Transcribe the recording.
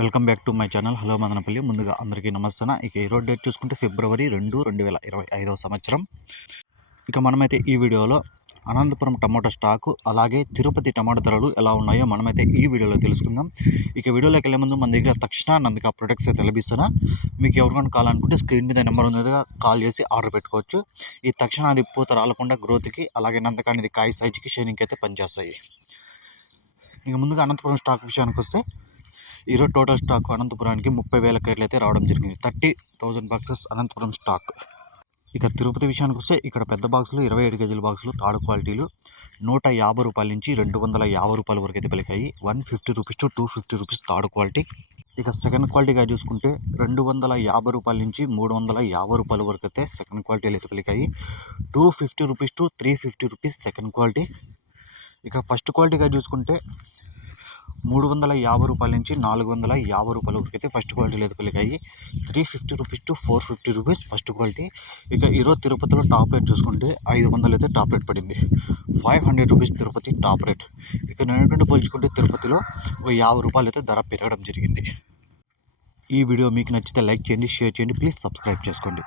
Welcome back to my channel. Hello Madanapalle. ముందుగా అందరికీ నమస్తే ఇక ఈరోజు డేట్ చూసుకుంటే ఫిబ్రవరి రెండు రెండు వేల ఇరవై ఐదవ సంవత్సరం. ఇక మనమైతే ఈ వీడియోలో అనంతపురం టమాటో స్టాకు అలాగే తిరుపతి టమాటో ధరలు ఎలా ఉన్నాయో మనమైతే ఈ వీడియోలో తెలుసుకుందాం. ఇక వీడియోలోకి వెళ్ళే ముందు మన దగ్గర తక్షణ నందిక ప్రొడక్ట్స్ అయితే లభిస్తున్నా. మీకు ఎవరికైనా కావాలనుకుంటే స్క్రీన్ మీద నెంబర్ ఉంది కాల్ చేసి ఆర్డర్ పెట్టుకోవచ్చు. ఈ తక్షణ అది పూత రాలకుండా గ్రోత్కి అలాగే నందక అనేది కాయ సైజుకి షైనింగ్కి అయితే పనిచేస్తాయి. ఇక ముందుగా అనంతపురం స్టాక్ విషయానికి వస్తే ఈరోజు టోటల్ స్టాక్ అనంతపురానికి ముప్పై వేల కేట్లు అయితే రావడం జరిగింది. Thirty thousand boxes Anantapur stock. ఇక తిరుపతి విషయానికి వస్తే ఇక్కడ పెద్ద బాక్సులు ఇరవై ఏడు కేజీల బాక్సులు తాడు క్వాలిటీలు నూట యాభై రూపాయల నుంచి రెండు వందల యాభై రూపాయల వరకు అయితే పలికాయి. One fifty rupees to two fifty rupees third quality. ఇక సెకండ్ క్వాలిటీగా చూసుకుంటే రెండు వందల యాభై రూపాయల నుంచి మూడు వందల యాభై రూపాయల వరకు అయితే సెకండ్ క్వాలిటీలు అయితే పలికాయి. Two fifty rupees to three fifty rupees second quality. ఇక ఫస్ట్ క్వాలిటీగా చూసుకుంటే మూడు వందల యాభై రూపాయల నుంచి నాలుగు వందల యాభై రూపాయల వరకు అయితే ఫస్ట్ క్వాలిటీ లేదు పలికాయి three fifty rupees to four fifty rupees first quality ఇక ఈరోజు తిరుపతిలో టాప్ రేట్ చూసుకుంటే ఐదు వందలు అయితే టాప్ రేట్ పడింది. Five hundred rupees Tirupati top rate ఇక నేను పోల్చుకుంటే తిరుపతిలో ఒక యాభై రూపాయలు అయితే ధర పెరగడం జరిగింది. ఈ వీడియో మీకు నచ్చితే లైక్ చేయండి షేర్ చేయండి ప్లీజ్ సబ్స్క్రైబ్ చేసుకోండి.